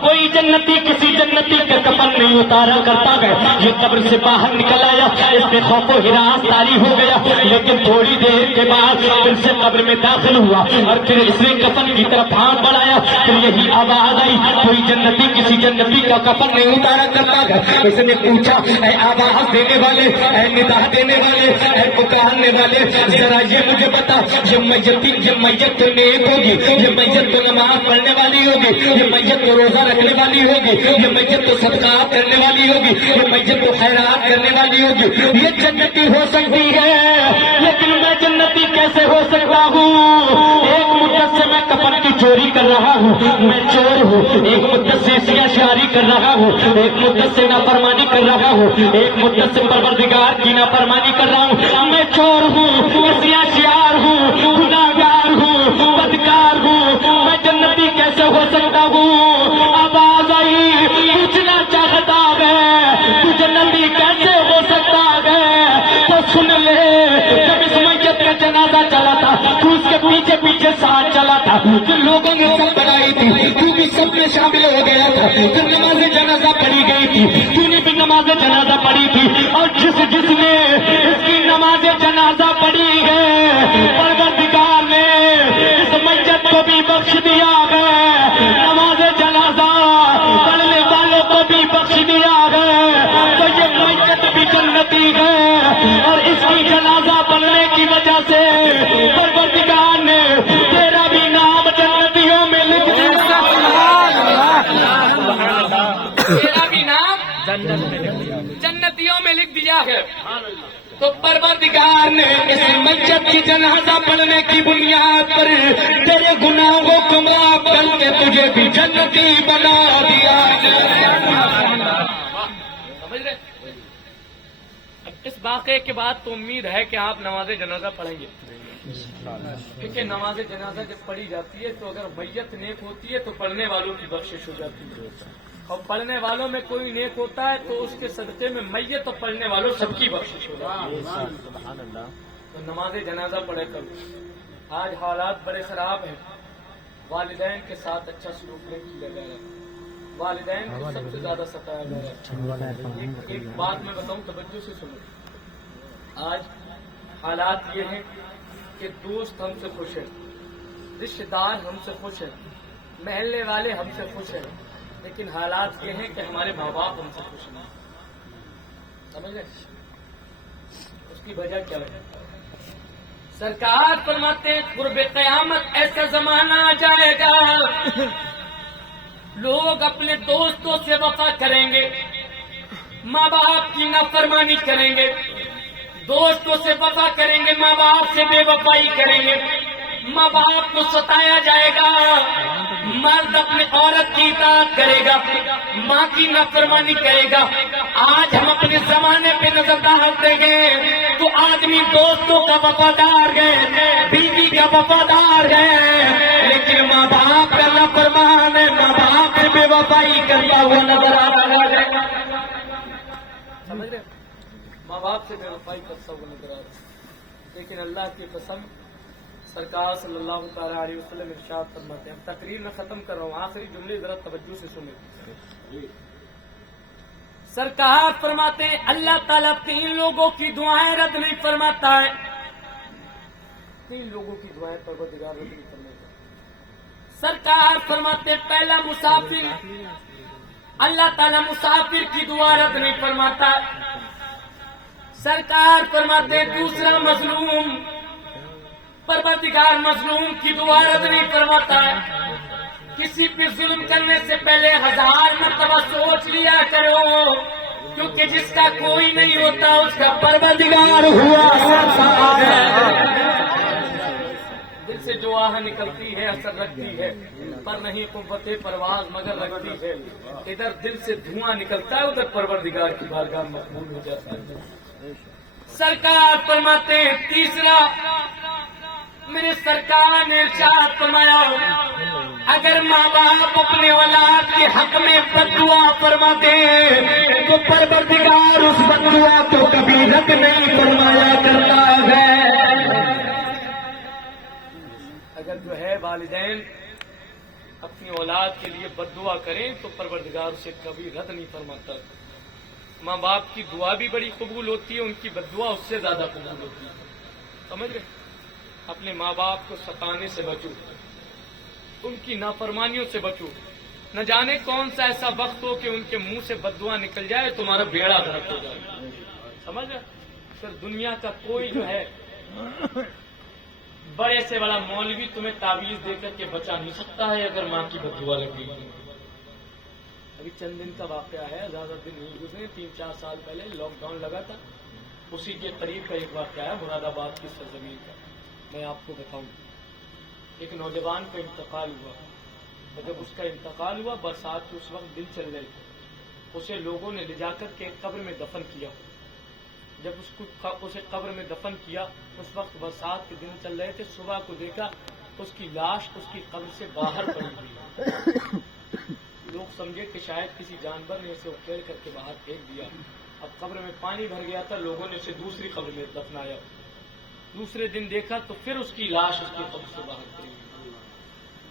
کوئی جنتی کسی جنتی کا کفن نہیں اتارا کرتا ہے۔ یہ قبر سے باہر نکل آیا، اس میں خوف و ہراس طاری ہو گیا، لیکن تھوڑی دیر کے بعد پھر سے قبر میں داخل ہوا اور پھر اس نے کفن کی طرف ہاتھ بڑھایا، پھر یہی آواز آئی، کوئی جنتی کسی جنتی کا کفن نہیں اتارا کرتا ہے۔ اس نے پوچھا، اے آواز دینے والے، اے ندا دینے والے، اے پکارنے والے، ذرا یہ مجھے بتا، یہ میت تو نیک ہوگی، یہ میت تو نماز پڑھنے والی ہوگی، یہ میت تو روزہ رکھنے والی ہوگی، یہ میت تو صدقات کرنے والی ہوگی، یہ میت تو خیرات کرنے والی ہوگی، یہ جنتی ہو سکتی ہے، لیکن میں جنتی کیسے ہو سکتا ہوں؟ ایک مدت سے میں کفن کی چوری کر رہا ہوں، میں چور ہوں، ایک مدت سے سیاہ شعاری کر رہا ہوں، ایک مدت سے نافرمانی کر رہا ہوں، ایک مدت سے پروردگار کی نافرمانی کر رہا ہوں، میں چور ہوں، سیاہ شعار ہوں، گناہگار ہوں، بدکار ہوں، میں جنتی کیسے ہو سکتا ہوں؟ آواز آئی، پوچھنا چاہتا ہے تو جنتی کیسے ہو سکتا ہے؟ تو سن لے، جب اس میت کا جنازہ چلا تھا تو اس کے پیچھے پیچھے ساتھ چلا تھا، تو لوگوں نے سب بنائی تھی، تو بھی سب میں شامل ہو گیا تھا، تو نماز جنازہ پڑھی گئی تھی، تو نے بھی نماز جنازہ پڑھی تھی، اور جس نے اس کی نماز جنازہ پڑھی ہے، پروردگار نے اس میت کو بھی بخش دیا ہے، نماز جنازہ پڑھنے والوں کو بھی بخش دیا ہے، تو یہ میت بھی جنتی ہے، اور اس کی جنازہ پڑھنے کی وجہ سے پروردگار نے تیرا بھی نام جنتیوں میں لکھ دیا، تیرا بھی نام جنتیوں میں لکھ دیا ہے۔ تو پروردگار نے اس میت کی جنازہ پڑھنے کی بنیاد پر تیرے گناہوں کو معاف کر کے تجھے بھی جنتی بنا دیا۔ سمجھ رہے؟ اب اس واقعے کے بعد تو امید ہے کہ آپ نماز جنازہ پڑھیں گے، کیونکہ نماز جنازہ جب پڑھی جاتی ہے تو اگر میت نیک ہوتی ہے تو پڑھنے والوں کی بخشش ہو جاتی ہے، اور پڑھنے والوں میں کوئی نیک ہوتا ہے تو اس کے صدقے میں میت اور پڑھنے والوں سب کی بخشش ہو جاتی ہے۔ تو نماز جنازہ پڑھے کرو۔ آج حالات بڑے خراب ہیں، والدین کے ساتھ اچھا سلوک نہیں کیا جا رہا، والدین کو سب سے زیادہ ستایا جا رہا ہے۔ ایک بات میں بتاؤں، توجہ سے سنو، آج حالات یہ ہیں کہ دوست ہم سے خوش ہیں، رشتے دار ہم سے خوش ہیں، محلے والے ہم سے خوش ہیں، لیکن حالات یہ ہیں کہ ہمارے ماں باپ ہم سے خوش نہیں۔ سمجھ رہے؟ اس کی وجہ کیا ہے؟ سرکار فرماتے ہیں قرب قیامت ایسا زمانہ آ جائے گا، لوگ اپنے دوستوں سے وفا کریں گے، ماں باپ کی نافرمانی کریں گے، دوستوں سے وفا کریں گے، ماں باپ سے بے وفائی کریں گے، ماں باپ کو ستایا جائے گا، مرد اپنے عورت کی اطاعت کرے گا، ماں کی نافرمانی کرے گا۔ آج ہم اپنے زمانے پہ نظر ڈالتے ہیں تو آدمی دوستوں کا وفادار ہے، بیوی کا وفادار ہے، لیکن ماں باپ کا نافرمان ہے، ماں باپ سے بے وفائی کرتا ہوا نظر آ رہا ہے۔ سمجھ رہے؟ ماں باپ سے بے وفائی کرتا ہوا نظر آ رہا ہے، لیکن اللہ کی قسم سرکار صلی اللہ تعالیٰ علیہ وسلم ارشاد فرماتے ہیں، تقریر میں ختم کر رہا ہوں، آخری جملے ذرا توجہ سے سنیں۔ سرکار فرماتے ہیں اللہ تعالیٰ 3 لوگوں کی دعائیں رد نہیں فرماتا ہے، 3 لوگوں کی دعائیں پروردگار رد نہیں فرماتا۔ سرکار فرماتے پہلا مسافر، اللہ تعالیٰ مسافر کی دعا رد نہیں فرماتا. سرکار فرماتے دوسرا مظلوم، پروردگار مظلوم کی دعا رد نہیں فرماتا ہے. کسی پہ ظلم کرنے سے پہلے 1000 مرتبہ سوچ لیا کرو، کیونکہ جس کا کوئی نہیں ہوتا اس کا پروردگار ہوا ہے. دل سے جو آہ نکلتی ہے اثر رکھتی ہے، پر نہیں قوت پرواز مگر رکھتی ہے. ادھر دل سے دھواں نکلتا ہے، ادھر پروردگار کی بارگاہ مقبول ہو جاتا ہے. سرکار فرماتے ہیں تیسرا، میرے سرکار نے ارشاد فرمایا اگر ماں باپ اپنے اولاد کے حق میں بددعا فرماتے ہیں تو پروردگار اس بددعا کو کبھی رد نہیں فرمایا کرتا ہے. اگر جو ہے والدین اپنی اولاد کے لیے بددعا کریں تو پروردگار اسے کبھی رد نہیں فرماتا. ماں باپ کی دعا بھی بڑی قبول ہوتی ہے، ان کی بددعا اس سے زیادہ قبول ہوتی ہے. سمجھ گئے؟ اپنے ماں باپ کو ستانے سے بچو، ان کی نافرمانیوں سے بچو. نہ جانے کون سا ایسا وقت ہو کہ ان کے منہ سے بددعا نکل جائے تمہارا بیڑا غرق ہو جائے. سمجھ گئے؟ پھر دنیا کا کوئی جو ہے بڑے سے بڑا مولوی تمہیں تعویذ دے کر کے بچا نہیں سکتا ہے اگر ماں کی بددعا لگ گئی. ابھی چند دن کا واقعہ ہے، زیادہ دن نہیں گزرے، 3-4 سال پہلے لاک ڈاؤن لگا تھا، اسی کے قریب کا ایک واقعہ ہے مراد آباد کی سرزمین کا. میں آپ کو بتاؤں، ایک نوجوان کا انتقال ہوا، اور جب اس کا انتقال ہوا برسات کے اس وقت دن چل رہے تھے، اسے لوگوں نے لے جا کر کے ایک قبر میں دفن کیا. جب اسے قبر میں دفن کیا اس وقت برسات کے دن چل رہے تھے، صبح کو دیکھا اس کی لاش اس کی قبر سے باہر پڑی ہوئی. لوگ سمجھے کہ شاید کسی جانور نے اسے اکھیڑ کر کے باہر پھینک دیا. اب قبر میں پانی بھر گیا تھا، لوگوں نے اسے دوسری قبر میں دفنایا. دوسرے دن دیکھا تو پھر اس کی لاش اس کی قبر سے باہر پڑی ہوئی.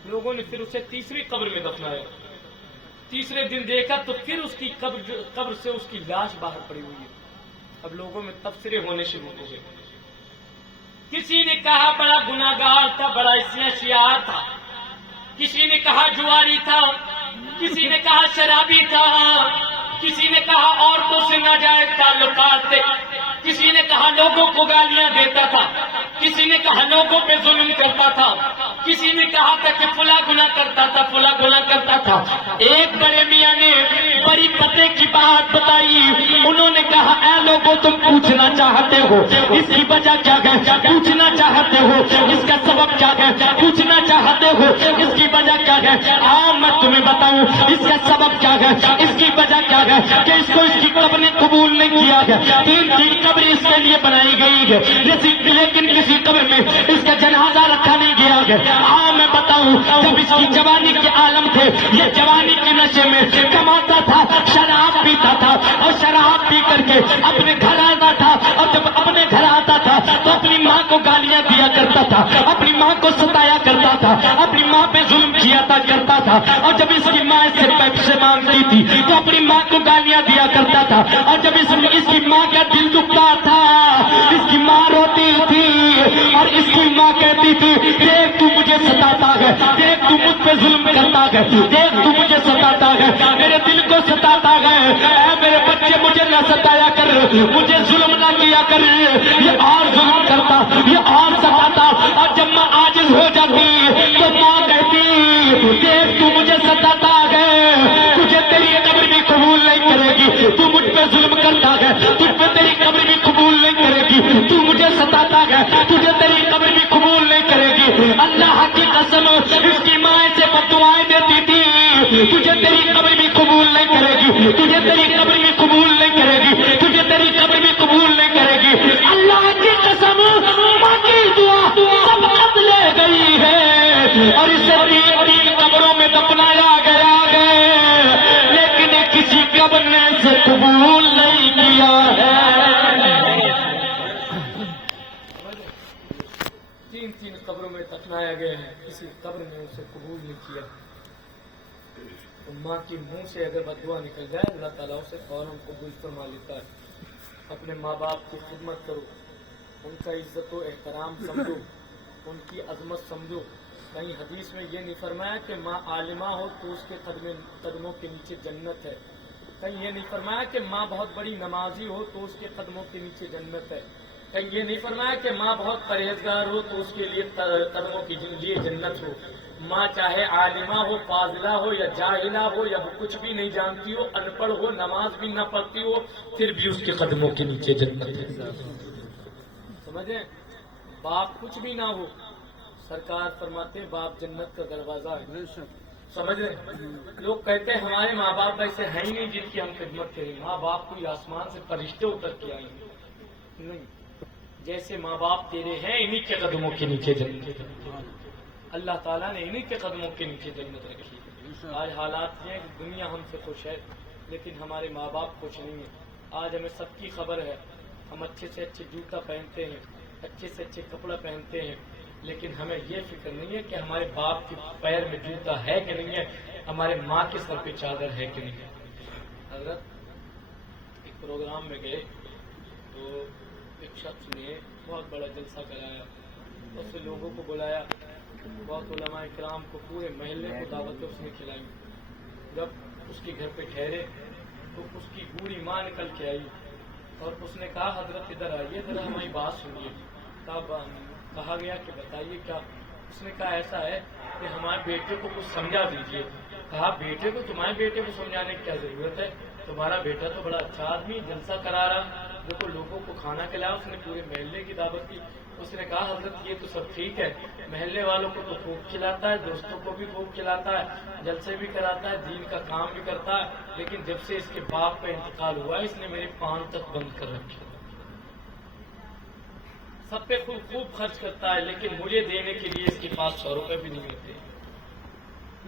لوگوں نے پھر اسے تیسری قبر میں دفنایا. تیسرے دن دیکھا تو پھر اس کی قبر سے اس کی لاش باہر پڑی ہوئی ہے. اب لوگوں میں تبصرے ہونے شروع ہو گئے. کسی نے کہا بڑا گناہگار تھا، بڑا شیار تھا، کسی نے کہا جواری تھا، کسی نے کہا شرابی تھا، کسی نے کہا عورتوں سے ناجائز تعلقات تھے، کسی نے کہا لوگوں کو گالیاں دیتا تھا، کسی نے کہا لوگوں پہ ظلم کرتا تھا، کسی نے کہا تھا کہ فلاں گناہ کرتا تھا، فلاں گناہ کرتا تھا. ایک بڑے میاں نے بڑی پتے کی بات بتائی. انہوں نے کہا اے لوگوں تم پوچھنا چاہتے ہو اس کی وجہ کیا ہے، پوچھنا چاہتے ہو اس کا سبب کیا ہے، پوچھنا چاہتے ہو اس کی وجہ کیا ہے. میں تمہیں بتاؤں اس کا سبب کیا ہے، اس کی وجہ کیا ہے کہ اس کو اس کی قبر نے قبول نہیں کیا ہے. 3 قبر اس کے لیے بنائی گئی ہے، لیکن کسی قبر میں اس کا جنازہ رکھا نہیں گیا ہے. میں بتاؤں جب اس کی جوانی کے عالم تھے، یہ جوانی کے نشے میں کماتا تھا، شراب پیتا تھا، اور شراب پی کر کے اپنے گھر آتا تھا، اور جب اپنے گھر آتا تھا تو اپنی ماں کو گالیاں دیا کرتا تھا، اپنی ماں کو ستایا کرتا تھا، اپنی ماں پہ ظلم کیا کرتا تھا. اور جب اس کی ماں اس سے پیسے مانگتی تھی تو اپنی ماں کو گالیاں دیا کرتا تھا. اور جب اس کی ماں کا دل دکھتا تھا، اس کی ماں روتی تھی اور اس کی ماں کہتی تھی دیکھ تو مجھے ستاتا ہے، دیکھ تو مجھ پہ ظلم کرتا ہے، دیکھ تو مجھے ستاتا ہے، میرے دل کو ستاتا ہے. اے میرے بچے مجھے نہ ستایا کر، مجھے ظلم نہ کیا کر. یہ اور ظلم کرتا، یہ اور ستاتا. اور جب ماں عاجز ہو جاتی تو ماں کہتی دیکھ تو مجھے ستاتا ہے، تجھے تیری قبر بھی قبول نہیں کرے گی. تو مجھ پہ ظلم کرتا ہے، تجھ پہ تیری قبر بھی قبول نہیں کرے گی. تو مجھے ستاتا ہے، تجھے تیری قبر بھی قبول نہیں کرے گی. اللہ کی قسم اس کی ماں سے بددعائیں دیتی تھی تجھے تیری قبر بھی قبول نہیں کرے گی، تجھے تیری قبر بھی قبول نہیں کرے گی، تجھے تیری قبر بھی قبول نہیں کرے گی. اللہ کی قسم ماں کی دعا سب لے گئی ہے اور اسے 3 قبروں میں دفنایا گیا ہے، لیکن کسی قبر نے اسے قبول نہیں کیا ہے. 3 قبروں میں دفنایا گیا ہے، کسی قبر نے اسے قبول نہیں کیا. تو ماں کے منہ سے اگر بددعا نکل جائے اللہ تعالیٰ اسے فوراً قبول فرما لیتا ہے. اپنے ماں باپ کی خدمت کرو، ان کا عزت و احترام سمجھو، ان کی عظمت سمجھو. کہیں حدیث میں یہ نہیں فرمایا کہ ماں عالمہ ہو تو اس کے قدموں کے نیچے جنت ہے. کہیں یہ نہیں فرمایا کہ ماں بہت بڑی نمازی ہو تو اس کے قدموں کے نیچے جنت ہے. کہیں یہ نہیں فرمایا کہ ماں بہت پرہیزگار ہو تو اس کے لیے قدموں کے لیے جنت ہو. ماں چاہے عالمہ ہو، فاضلہ ہو یا جاہلہ ہو یا وہ کچھ بھی نہیں جانتی ہو، ان پڑھ ہو، نماز بھی نہ پڑھتی ہو، پھر بھی اس کے قدموں کے نیچے جنت ہے. سمجھیں؟ باپ کچھ بھی نہ ہو، سرکار فرماتے ہیں باپ جنت کا دروازہ ہے. سمجھ رہے؟ لوگ کہتے ہیں ہمارے ماں باپ ایسے ہیں ہی نہیں جن کی ہم خدمت کریں. ماں باپ کوئی آسمان سے فرشتے اتر کے آئے نہیں. جیسے ماں باپ تیرے ہیں انہی کے قدموں کے نیچے جنت. اللہ تعالیٰ نے انہی کے قدموں کے نیچے جنت رکھی. آج حالات یہ ہیں کہ دنیا ہم سے خوش ہے لیکن ہمارے ماں باپ خوش نہیں ہیں. آج ہمیں سب کی خبر ہے، ہم اچھے سے اچھے جوتا پہنتے ہیں، اچھے سے اچھے کپڑا پہنتے ہیں، لیکن ہمیں یہ فکر نہیں ہے کہ ہمارے باپ کے پیر میں جوتا ہے کہ نہیں ہے، ہمارے ماں کے سر پہ چادر ہے کہ نہیں ہے. حضرت ایک پروگرام میں گئے تو ایک شخص نے بہت بڑا جلسہ کرایا، اس سے لوگوں کو بلایا، بہت علماء کرام کو، پورے محلے کو دعوتیں اس نے کھلائی. جب اس کے گھر پہ ٹھہرے تو اس کی بوڑھی ماں نکل کے آئی اور اس نے کہا حضرت ادھر آئیے، ذرا ہماری بات سنیے. کہا گیا کہ بتائیے کیا؟ اس نے کہا ایسا ہے کہ ہمارے بیٹے کو کچھ سمجھا دیجیے. کہا بیٹے کو؟ تمہارے بیٹے کو سمجھانے کی کیا ضرورت ہے؟ تمہارا بیٹا تو بڑا اچھا آدمی، جلسہ کرا رہا، دیکھو لوگوں کو کھانا کھلایا، اس نے پورے محلے کی دعوت کی. اس نے کہا حضرت یہ تو سب ٹھیک ہے، محلے والوں کو تو خوب کھلاتا ہے، دوستوں کو بھی خوب کھلاتا ہے، جلسے بھی کراتا ہے، دین کا کام بھی کرتا ہے، لیکن جب سے اس کے باپ کا انتقال ہوا ہے اس نے میرے پان تک بند کر رکھے. سب پہ خوب خرچ کرتا ہے لیکن مجھے دینے کے لیے اس کے پاس 100 روپے بھی نہیں ہوتے،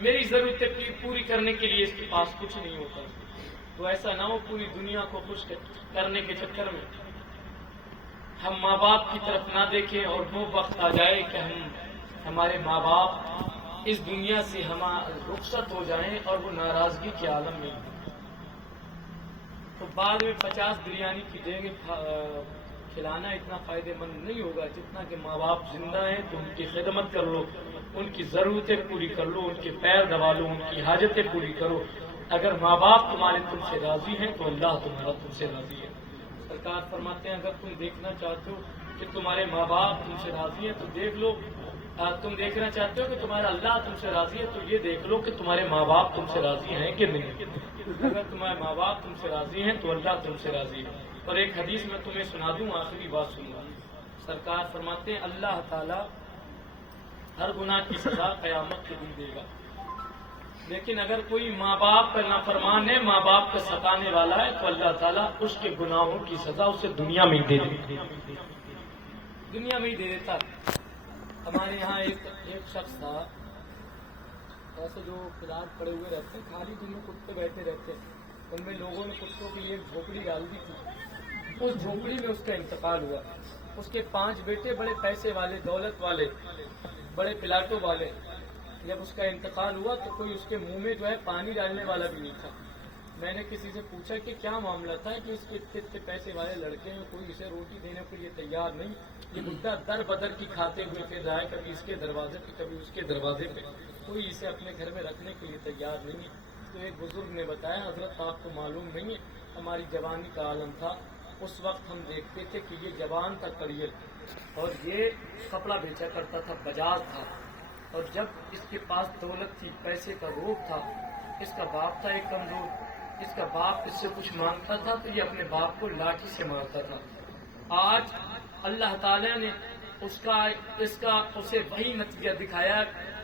میری ضرورتیں پوری کرنے کے لیے اس کے پاس کچھ نہیں ہوتا. تو ایسا نہ ہو پوری دنیا کو خوش کرنے کے چکر میں ہم ماں باپ کی طرف نہ دیکھیں اور وہ وقت آ جائے کہ ہمارے ماں باپ اس دنیا سے رخصت ہو جائیں اور وہ ناراضگی کے عالم میں. تو بعد میں 50 بریانی کی جگہ کھلانا اتنا فائدہ مند نہیں ہوگا جتنا کہ ماں باپ زندہ ہیں تو ان کی خدمت کر لو، ان کی ضرورتیں پوری کر لو، ان کے پیر دبا لو، ان کی حاجتیں پوری کرو. اگر ماں باپ تمہارے تم سے راضی ہیں تو اللہ تمہارا تم سے راضی ہے. سرکار فرماتے ہیں اگر تم دیکھنا چاہتے ہو کہ تمہارے ماں باپ تم سے راضی ہیں تو دیکھ لو. تم دیکھنا چاہتے ہو کہ تمہارا اللہ تم سے راضی ہے تو یہ دیکھ لو کہ تمہارے ماں باپ تم سے راضی ہیں کہ نہیں. اگر تمہارے ماں باپ تم سے راضی ہیں تو اللہ تم سے راضی ہے. اور ایک حدیث میں تمہیں سنا دوں، آخری بات سننا. سرکار فرماتے ہیں اللہ تعالیٰ ہر گناہ کی سزا قیامت کے دن دے گا، لیکن اگر کوئی ماں باپ کا نافرمان ہے، ماں باپ کا ستانے والا ہے تو اللہ تعالیٰ اس کے گناہوں کی سزا اسے دنیا میں ہی دے دیتا. دنیا میں ہی دے دیتا. ہمارے یہاں ایک شخص تھا ایسے جو پلاٹ پڑے ہوئے رہتے ہیں، خالی جن میں کتے بیٹھے رہتے ہیں، ان میں لوگوں نے کتوں کے لیے ایک جھوپڑی ڈال دی تھی. اس جھوپڑی میں اس کا انتقال ہوا. اس کے 5 بیٹے بڑے پیسے والے، دولت والے، بڑے پلاٹوں والے. جب اس کا انتقال ہوا تو کوئی اس کے منہ میں جو ہے پانی ڈالنے والا بھی نہیں تھا. میں نے کسی سے پوچھا کہ کیا معاملہ تھا کہ اس کے اتنے پیسے والے لڑکے ہیں، کوئی اسے روٹی دینے کو یہ تیار نہیں. یہ بڈھا در بدر کی کھاتے ہوئے پھر رہا ہے، کبھی اس کے دروازے پہ کبھی اس کے دروازے پہ، کوئی اسے اپنے گھر میں رکھنے کے لیے تیار نہیں. تو ایک بزرگ نے بتایا حضرت آپ کو معلوم نہیں ہے، ہماری جوانی کا عالم تھا، اس وقت ہم دیکھتے تھے کہ یہ جوان تھا کریل اور یہ کپڑا بیچا کرتا تھا، بجاج تھا، اور جب اس کے پاس دولت تھی، پیسے کا روپ تھا، اس کا باپ تھا ایک کمزور، اس کا باپ اس سے کچھ مانگتا تھا تو یہ اپنے باپ کو لاٹھی سے مارتا تھا. آج اللہ تعالیٰ نے اسے وہی نتیجہ دکھایا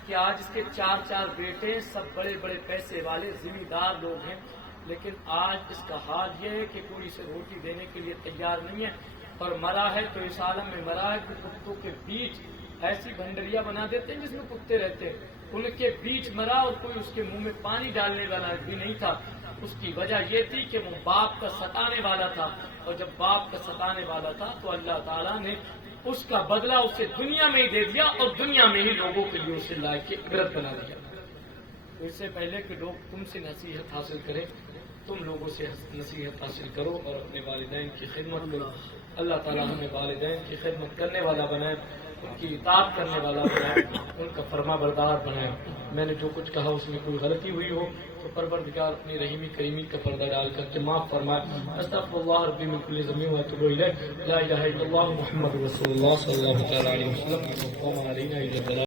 کہ آج اس کے 4 بیٹے سب بڑے بڑے پیسے والے ذمہ دار لوگ ہیں، لیکن آج اس کا حال یہ ہے کہ کوئی اسے روٹی دینے کے لیے تیار نہیں ہے. اور مرا ہے تو اس عالم میں مرا ہے کہ کتوں کے بیچ ایسی بھنڈریا بنا دیتے ہیں جس میں کتے رہتے ہیں، ان کے بیچ مرا اور کوئی اس کے منہ میں پانی ڈالنے والا بھی نہیں تھا. اس کی وجہ یہ تھی کہ وہ باپ کا ستانے والا تھا، اور جب باپ کا ستانے والا تھا تو اللہ تعالیٰ نے اس کا بدلہ اسے دنیا میں ہی دے دیا اور دنیا میں ہی لوگوں کے لیے اسے لائق عبرت بنا دیا. تو اس سے پہلے کہ لوگ تم سے نصیحت حاصل کریں، تم لوگوں سے نصیحت حاصل کرو اور اپنے والدین کی خدمت کرو. اللہ تعالیٰ ہمیں والدین کی خدمت کرنے والا بنائے. ان کی اطاعت کرنے والا بنائے، ان کا فرما بردار بنائے۔ میں نے جو کچھ کہا اس میں کوئی غلطی ہوئی ہو تو پروردگار اپنی رحیمی کریمی کا پردہ ڈال کر کے معاف فرمائے۔ استغفر اللہ ربی من کل ذنب واتوب الیہ، لا الہ الا اللہ محمد رسول اللہ صلی اللہ تعالی علیہ وسلم، وما علینا الا البلاغ۔